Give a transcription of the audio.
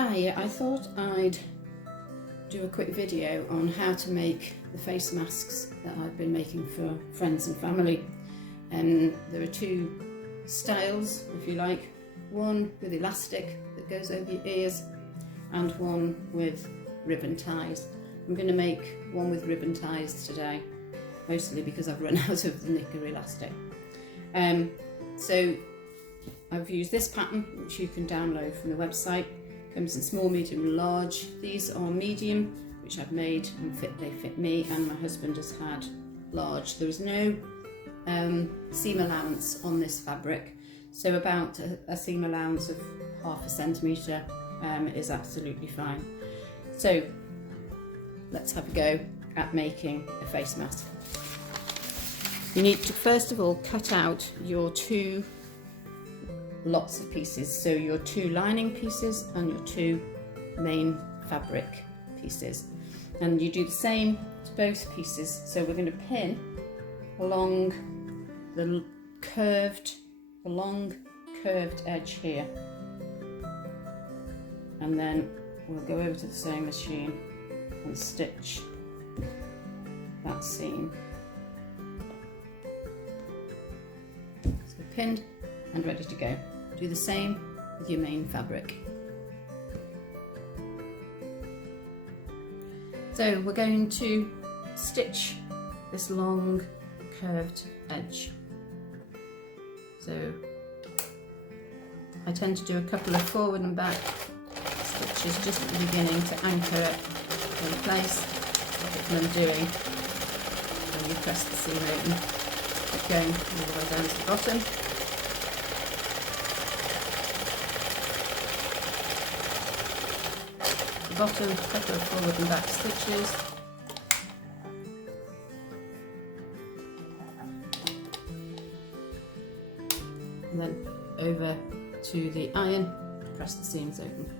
Hi, I thought I'd do a quick video on how to make the face masks that I've been making for friends and family. And there are two styles, if you like. One with elastic that goes over your ears and one with ribbon ties. I'm going to make one with ribbon ties today, mostly because I've run out of the knicker elastic. So I've used this pattern, which you can download from the website. Comes in small, medium and large. These are medium, which I've made and they fit me, and my husband has had large. There is no seam allowance on this fabric, so about a seam allowance of 1/2 centimetre is absolutely fine. So let's have a go at making a face mask. You need to first of all cut out your two lots of pieces, so your two lining pieces and your two main fabric pieces, and you do the same to both pieces. So we're going to pin along the long curved edge here, and then we'll go over to the sewing machine and stitch that seam. So pinned and ready to go. Do the same with your main fabric. So we're going to stitch this long curved edge. So I tend to do a couple of forward and back stitches just at the beginning to anchor it in place, and then doing when you press the seam open, keep going all the way down to the bottom. Bottom, couple of forward and back stitches, and then over to the iron, press the seams open.